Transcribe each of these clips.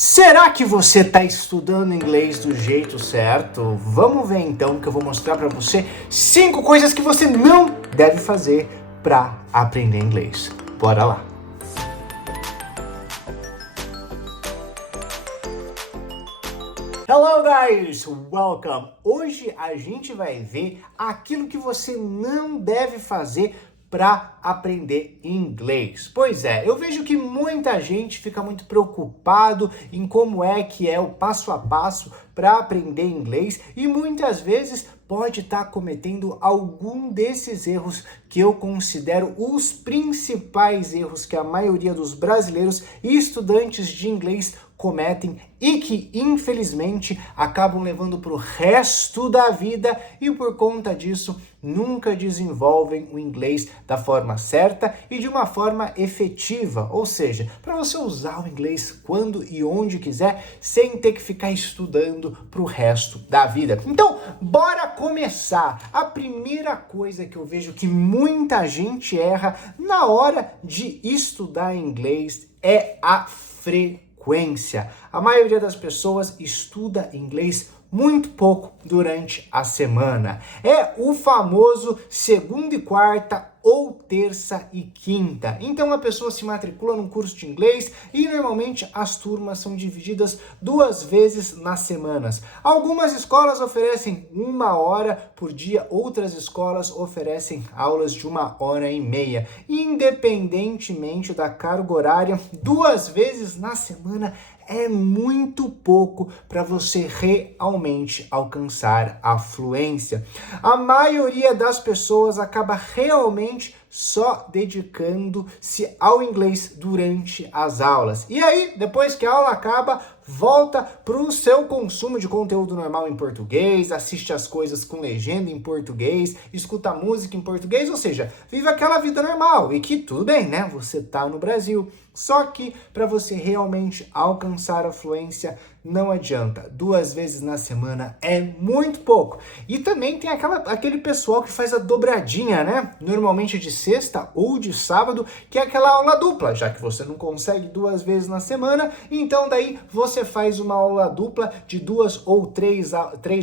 Será que você está estudando inglês do jeito certo? Vamos ver então que eu vou mostrar para você 5 coisas que você não deve fazer para aprender inglês. Bora lá! Hello guys, welcome! Hoje a gente vai ver aquilo que você não deve fazer para aprender inglês. Pois é, eu vejo que muita gente fica muito preocupado em como é que é o passo a passo para aprender inglês e muitas vezes pode estar cometendo algum desses erros que eu considero os principais erros que a maioria dos brasileiros e estudantes de inglês cometem e que, infelizmente, acabam levando para o resto da vida e, por conta disso, nunca desenvolvem o inglês da forma certa e de uma forma efetiva, ou seja, para você usar o inglês quando e onde quiser, sem ter que ficar estudando para o resto da vida. Então, bora começar! A primeira coisa que eu vejo que muita gente erra na hora de estudar inglês é a frequência. A maioria das pessoas estuda inglês muito pouco durante a semana. É o famoso segunda e quarta ou terça e quinta. Então a pessoa se matricula num curso de inglês e normalmente as turmas são divididas 2 vezes nas semanas. Algumas escolas oferecem 1 hora por dia, outras escolas oferecem aulas de 1h30. Independentemente da carga horária, 2 vezes na semana é muito pouco para você realmente alcançar a fluência. A maioria das pessoas acaba realmente só dedicando-se ao inglês durante as aulas. E aí, depois que a aula acaba, volta para o seu consumo de conteúdo normal em português, assiste as coisas com legenda em português, escuta música em português, ou seja, vive aquela vida normal. E que tudo bem, né? Você tá no Brasil. Só que para você realmente alcançar a fluência, não adianta. 2 vezes na semana é muito pouco. E também tem aquele pessoal que faz a dobradinha, né? Normalmente de sexta ou de sábado, que é aquela aula dupla, já que você não consegue 2 vezes na semana, então daí você faz uma aula dupla de 2 ou 3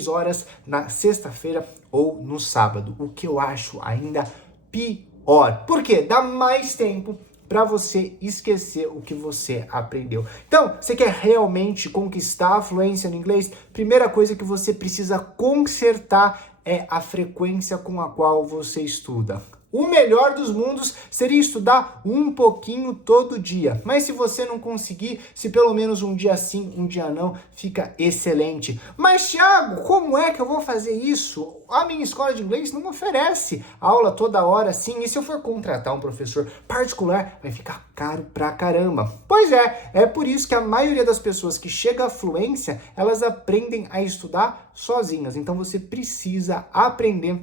horas na sexta-feira ou no sábado, o que eu acho ainda pior. Por quê? Dá mais tempo para você esquecer o que você aprendeu. Então, você quer realmente conquistar a fluência no inglês? Primeira coisa que você precisa consertar é a frequência com a qual você estuda. O melhor dos mundos seria estudar um pouquinho todo dia. Mas se você não conseguir, se pelo menos um dia sim, um dia não, fica excelente. Mas, Thiago, como é que eu vou fazer isso? A minha escola de inglês não oferece aula toda hora assim. E se eu for contratar um professor particular, vai ficar caro pra caramba. Pois é por isso que a maioria das pessoas que chega à fluência, elas aprendem a estudar sozinhas. Então você precisa aprender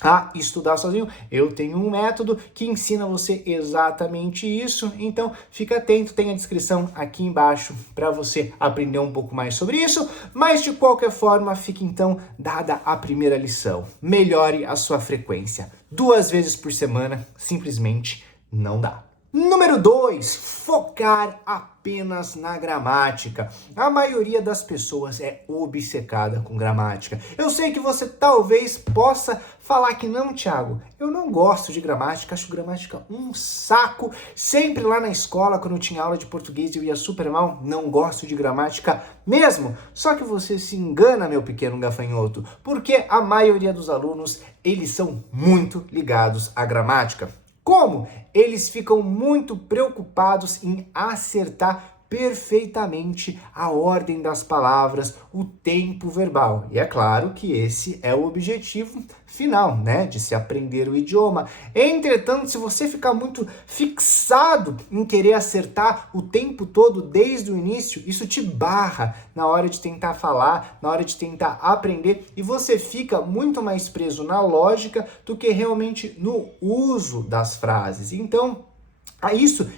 a estudar sozinho. Eu tenho um método que ensina você exatamente isso, então fica atento, tem a descrição aqui embaixo para você aprender um pouco mais sobre isso, mas de qualquer forma fica então dada a primeira lição. Melhore a sua frequência. 2 vezes por semana simplesmente não dá. Número 2, focar apenas na gramática. A maioria das pessoas é obcecada com gramática. Eu sei que você talvez possa falar que não, Thiago, eu não gosto de gramática, acho gramática um saco. Sempre lá na escola, quando eu tinha aula de português, eu ia super mal, não gosto de gramática mesmo. Só que você se engana, meu pequeno gafanhoto, porque a maioria dos alunos, eles são muito ligados à gramática. Como? Eles ficam muito preocupados em acertar perfeitamente a ordem das palavras, o tempo verbal. E é claro que esse é o objetivo final, né, de se aprender o idioma. Entretanto, se você ficar muito fixado em querer acertar o tempo todo desde o início, isso te barra na hora de tentar falar, na hora de tentar aprender, e você fica muito mais preso na lógica do que realmente no uso das frases. Então,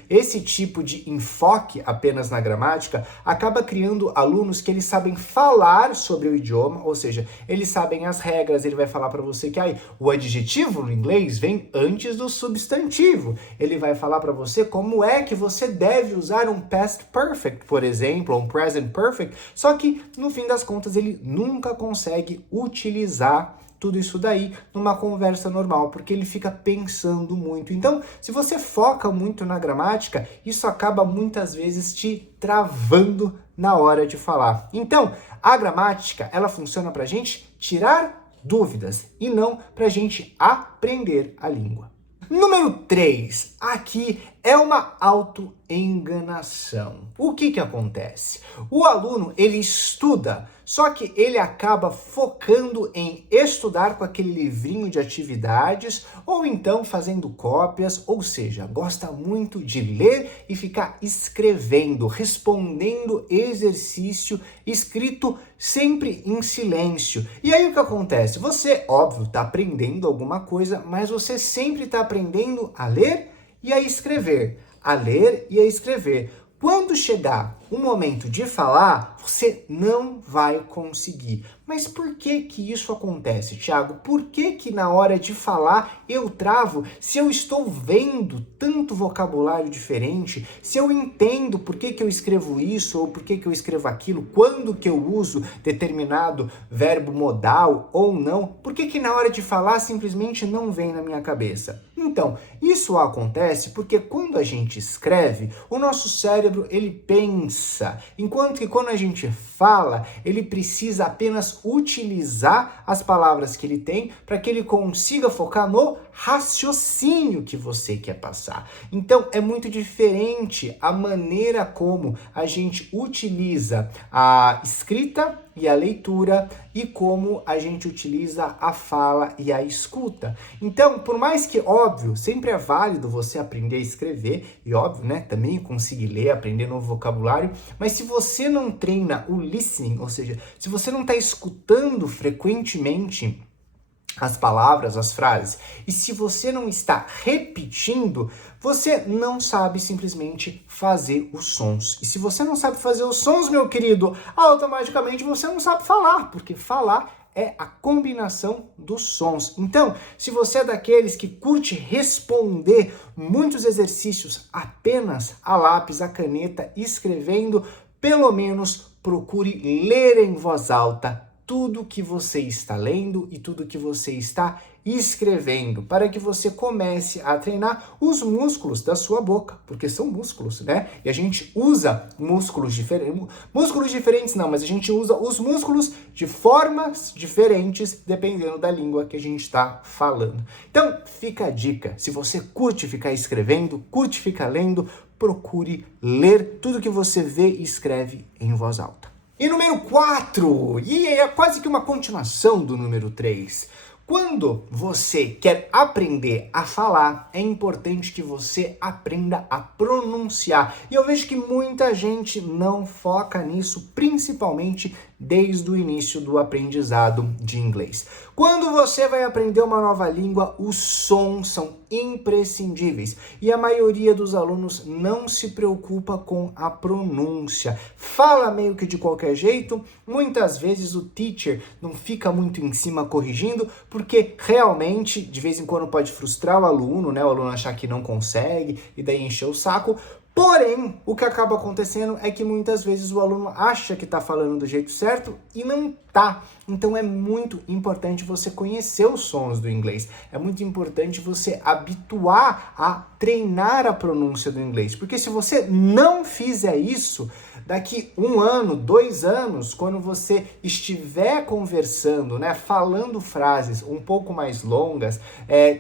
Esse tipo de enfoque apenas na gramática acaba criando alunos que eles sabem falar sobre o idioma, ou seja, eles sabem as regras, ele vai falar para você que o adjetivo no inglês vem antes do substantivo. Ele vai falar para você como é que você deve usar um past perfect, por exemplo, ou um present perfect, só que no fim das contas ele nunca consegue utilizar tudo isso daí numa conversa normal, porque ele fica pensando muito. Então, se você foca muito na gramática, isso acaba muitas vezes te travando na hora de falar. Então, a gramática, ela funciona pra gente tirar dúvidas e não pra gente aprender a língua. Número 3, aqui é uma autoenganação. O que acontece? O aluno, ele estuda, só que ele acaba focando em estudar com aquele livrinho de atividades ou então fazendo cópias, ou seja, gosta muito de ler e ficar escrevendo, respondendo exercício escrito sempre em silêncio. E aí o que acontece? Você, óbvio, está aprendendo alguma coisa, mas você sempre está aprendendo a ler e a escrever. A ler e a escrever. Quando chegar o momento de falar, você não vai conseguir. Mas por que isso acontece, Thiago? Por que na hora de falar eu travo se eu estou vendo tanto vocabulário diferente, se eu entendo por que eu escrevo isso ou por que eu escrevo aquilo, quando que eu uso determinado verbo modal ou não, por que na hora de falar simplesmente não vem na minha cabeça? Então, isso acontece porque quando a gente escreve, o nosso cérebro ele pensa, enquanto que quando a gente fala, ele precisa apenas utilizar as palavras que ele tem para que ele consiga focar no raciocínio que você quer passar. Então, é muito diferente a maneira como a gente utiliza a escrita e a leitura e como a gente utiliza a fala e a escuta. Então, por mais que, óbvio, sempre é válido você aprender a escrever e, óbvio, né, também conseguir ler, aprender novo vocabulário, mas se você não treina o listening, ou seja, se você não está escutando frequentemente as palavras, as frases, e se você não está repetindo, você não sabe simplesmente fazer os sons. E se você não sabe fazer os sons, meu querido, automaticamente você não sabe falar, porque falar é a combinação dos sons. Então, se você é daqueles que curte responder muitos exercícios apenas a lápis, a caneta, escrevendo, pelo menos procure ler em voz alta tudo que você está lendo e tudo que você está escrevendo, para que você comece a treinar os músculos da sua boca, porque são músculos, né? E a gente usa músculos diferentes não, mas a gente usa os músculos de formas diferentes, dependendo da língua que a gente está falando. Então, fica a dica, se você curte ficar escrevendo, curte ficar lendo, procure ler tudo que você vê e escreve em voz alta. E número 4, e é quase que uma continuação do número 3. Quando você quer aprender a falar, é importante que você aprenda a pronunciar. E eu vejo que muita gente não foca nisso, principalmente desde o início do aprendizado de inglês. Quando você vai aprender uma nova língua, os sons são imprescindíveis e a maioria dos alunos não se preocupa com a pronúncia. Fala meio que de qualquer jeito, muitas vezes o teacher não fica muito em cima corrigindo, porque realmente, de vez em quando pode frustrar o aluno, né? O aluno achar que não consegue e daí encher o saco. Porém, o que acaba acontecendo é que muitas vezes o aluno acha que está falando do jeito certo e não tá. Então é muito importante você conhecer os sons do inglês. É muito importante você habituar a treinar a pronúncia do inglês. Porque se você não fizer isso, daqui 1 ano, 2 anos, quando você estiver conversando, né, falando frases um pouco mais longas,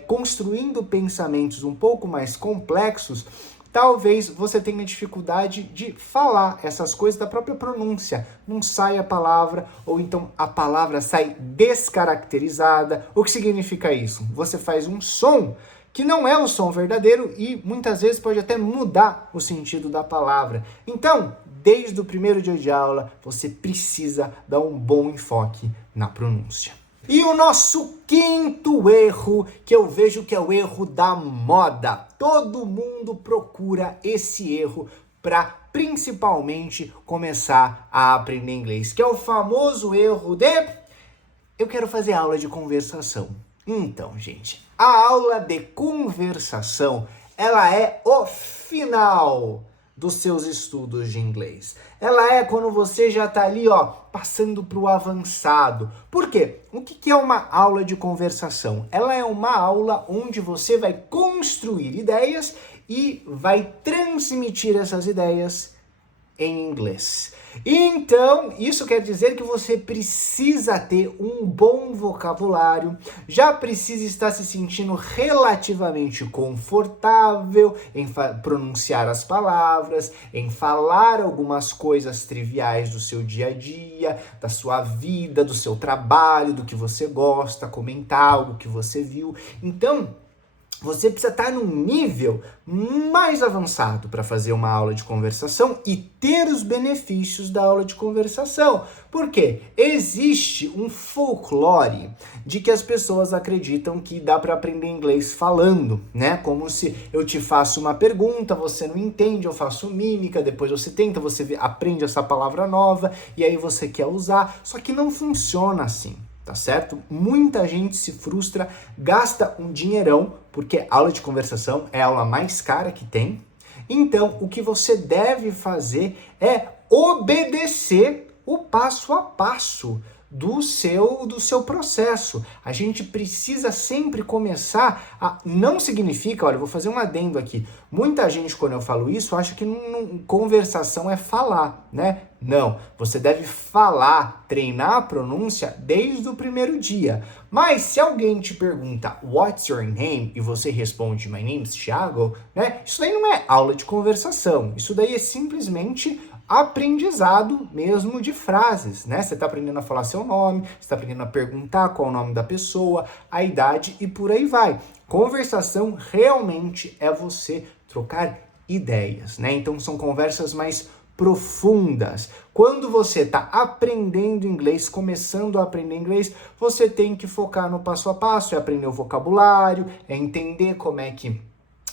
construindo pensamentos um pouco mais complexos, talvez você tenha dificuldade de falar essas coisas da própria pronúncia. Não sai a palavra, ou então a palavra sai descaracterizada. O que significa isso? Você faz um som que não é o som verdadeiro e muitas vezes pode até mudar o sentido da palavra. Então, desde o primeiro dia de aula, você precisa dar um bom enfoque na pronúncia. E o nosso quinto erro, que eu vejo que é o erro da moda. Todo mundo procura esse erro para principalmente começar a aprender inglês, que é o famoso erro de eu quero fazer aula de conversação. Então, gente, a aula de conversação, ela é o final dos seus estudos de inglês. Ela é quando você já tá ali, ó, passando pro avançado. Por quê? O que é uma aula de conversação? Ela é uma aula onde você vai construir ideias e vai transmitir essas ideias em inglês. Então, isso quer dizer que você precisa ter um bom vocabulário, já precisa estar se sentindo relativamente confortável em pronunciar as palavras, em falar algumas coisas triviais do seu dia a dia, da sua vida, do seu trabalho, do que você gosta, comentar algo que você viu. Então, você precisa estar num nível mais avançado para fazer uma aula de conversação e ter os benefícios da aula de conversação. Por quê? Existe um folclore de que as pessoas acreditam que dá para aprender inglês falando, né? Como se eu te faço uma pergunta, você não entende, eu faço mímica, depois você tenta, você aprende essa palavra nova e aí você quer usar. Só que não funciona assim. Tá certo? Muita gente se frustra, gasta um dinheirão, porque aula de conversação é a aula mais cara que tem. Então, o que você deve fazer é obedecer o passo a passo do seu processo. A gente precisa sempre começar a... Não significa, olha, eu vou fazer um adendo aqui. Muita gente, quando eu falo isso, acha que conversação é falar, né? Não, você deve falar, treinar a pronúncia desde o primeiro dia. Mas se alguém te pergunta, what's your name? E você responde, my name is Thiago, né? Isso daí não é aula de conversação. Isso daí é simplesmente aprendizado mesmo de frases, né? Você está aprendendo a falar seu nome, você está aprendendo a perguntar qual é o nome da pessoa, a idade e por aí vai. Conversação realmente é você trocar ideias, né? Então são conversas mais profundas. Quando você está aprendendo inglês, começando a aprender inglês, você tem que focar no passo a passo, é aprender o vocabulário, é entender como é que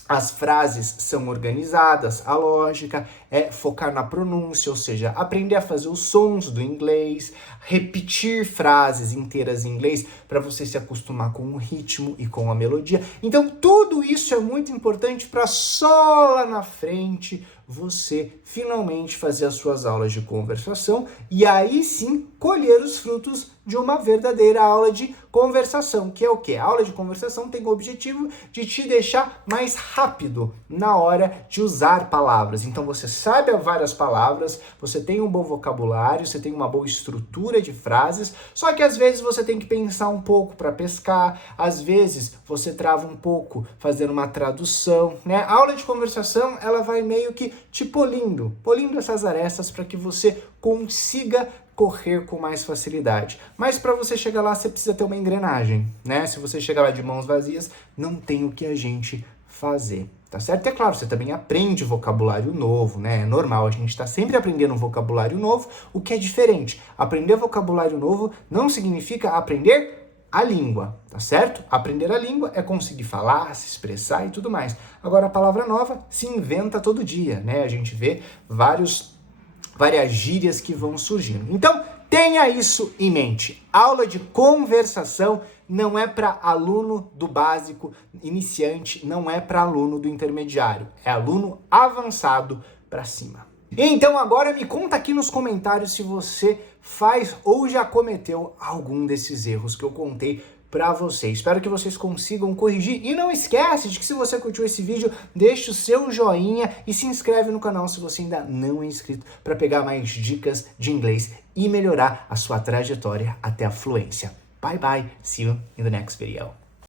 as frases são organizadas, a lógica, é focar na pronúncia, ou seja, aprender a fazer os sons do inglês, repetir frases inteiras em inglês para você se acostumar com o ritmo e com a melodia. Então, tudo isso é muito importante para só lá na frente você finalmente fazer as suas aulas de conversação e aí sim colher os frutos de uma verdadeira aula de conversação, que é o quê? A aula de conversação tem o objetivo de te deixar mais rápido na hora de usar palavras. Então você sabe várias palavras, você tem um bom vocabulário, você tem uma boa estrutura de frases, só que às vezes você tem que pensar um pouco para pescar, às vezes você trava um pouco fazendo uma tradução, né? A aula de conversação, ela vai meio que te polindo essas arestas para que você consiga correr com mais facilidade. Mas para você chegar lá, você precisa ter uma engrenagem, né? Se você chegar lá de mãos vazias, não tem o que a gente fazer, tá certo? E é claro, você também aprende vocabulário novo, né? É normal, a gente está sempre aprendendo um vocabulário novo, o que é diferente. Aprender vocabulário novo não significa aprender a língua, tá certo? Aprender a língua é conseguir falar, se expressar e tudo mais. Agora, a palavra nova se inventa todo dia, né? A gente vê várias gírias que vão surgindo. Então, tenha isso em mente. Aula de conversação não é para aluno do básico iniciante, não é para aluno do intermediário. É aluno avançado para cima. Então agora me conta aqui nos comentários se você faz ou já cometeu algum desses erros que eu contei para vocês. Espero que vocês consigam corrigir e não esquece de que se você curtiu esse vídeo, deixa o seu joinha e se inscreve no canal se você ainda não é inscrito para pegar mais dicas de inglês e melhorar a sua trajetória até a fluência. Bye bye, see you in the next video.